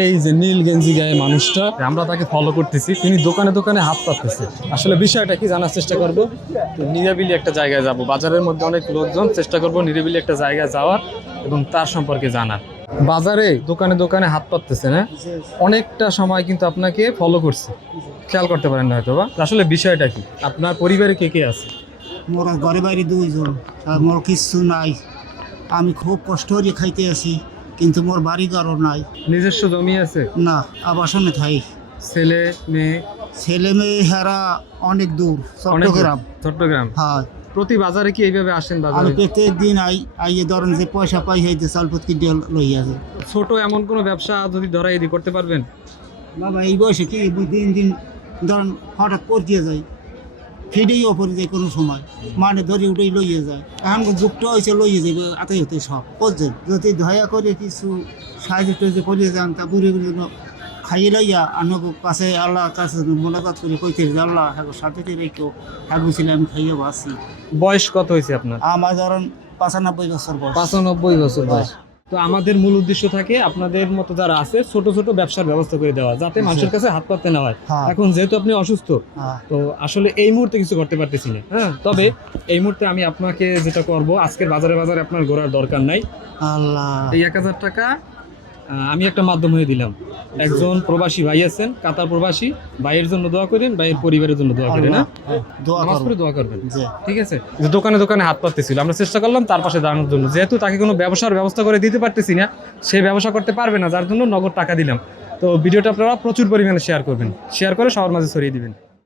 এই যে নীল গেঞ্জি গায়ে মানুষটা, আমরা তাকে ফলো করতেছি, তিনি দোকানে দোকানে হাত পাততেছে। আসলে বিষয়টা কি জানার চেষ্টা করব। নিরিবিলি একটা জায়গায় যাব, বাজারের মধ্যে অনেক লোকজন, চেষ্টা করব নিরিবিলি একটা জায়গায় যাওয়ার এবং তার সম্পর্কে জানার। বাজারে দোকানে দোকানে হাত পাততেছে না, অনেকটা সময় কিন্তু আপনাকে ফলো করছে, খেয়াল করতে পারেন না হয়তো বা। আসলে বিষয়টা কি, আপনার পরিবারে কে কে আছে? মোর ঘরে বাইরে দুইজন, আর মোর কিচ্ছু নাই। আমি খুব কষ্ট করে খাইতে আছি, কিন্তু মোর বাড়ি ঘরও নাই। নিজস্ব জমি আছে? না, আবাসনে থাই। ছেলে মেয়ে? ছেলে মেয়ে হেরা অনেক দূর, অনেক দূর। চট্টগ্রাম। চট্টগ্রাম। হ্যাঁ, প্রতি বাজারে কি এইভাবে আসেন আমি বাজারে? প্রত্যেক দিন আইয়ে ধরেন যে পয়সা পাই হইতে চালপত কিনে লইয়া যায়। ছোট এমন কোনো ব্যবসা যদি ধরাই দি করতে পারবেন? বাবা এই বয়সে কি দিন দিন ধরেন হঠাৎ পড়তে যায়, ফিডেই ওপরে যায় কোনো সময়, মানে ধরে উঠেই লইয়ে যায়। এখন যুগটা হয়েছে লইয়ে যাবে আতে হতে সব বুঝছেন। যদি দয়া করে কিছু সাহায্য টাহায্য করিয়ে যান, তা বুড়ি বুড়ি খাইয়ে লইয়া আনক কাছে আল্লাহ কাছে মোলাকাত করে কইতে যে আল্লাহ হ্যাঁ সাথে রেখেও হ্যাঁ ছিল আমি খাইয়ে বাসি। বয়স কত হয়েছে আপনার? আমার ধরেন 95 বছর বয়স। 95 বছর বয়স। তো আমাদের মূল উদ্দেশ্য থাকে আপনাদের মতো যারা আছে ছোট ছোট ব্যবসার ব্যবস্থা করে দেওয়া, যাতে মানুষের কাছে হাত পাততে না হয়। হ্যাঁ। এখন যেহেতু আপনি অসুস্থ, হ্যাঁ। তো আসলে এই মুহূর্তে কিছু করতে পারতেছি না। হ্যাঁ, তবে এই মুহূর্তে আমি আপনাকে যেটা করব, আজকের বাজারে বাজারে আপনার ঘোরার দরকার নাই। আল্লাহ, এই 1000 টাকা আমি একটা মাধ্যম হয়ে দিলাম। একজন প্রবাসী ভাই আছেন, কাতার প্রবাসী ভাইয়ের জন্য দোয়া করেন, ভাইয়ের পরিবারের জন্য দোয়া করেন। না দোয়া নামাজ করব। পড়ে দোয়া করবেন, জি। ঠিক আছে? যে দোকানে দোকানে হাত পাততেছিল, আমরা চেষ্টা করলাম তার পাশে দাঁড়ানোর জন্য। যেহেতু তাকে কোনো ব্যবসার ব্যবস্থা করে দিতে পারতেছি না, সে ব্যবসা করতে পারবে না, যার জন্য নগদ টাকা দিলাম। তো ভিডিওটা আপনারা প্রচুর পরিমাণে শেয়ার করবেন, শেয়ার করে সবার মাঝে ছড়িয়ে দিবেন।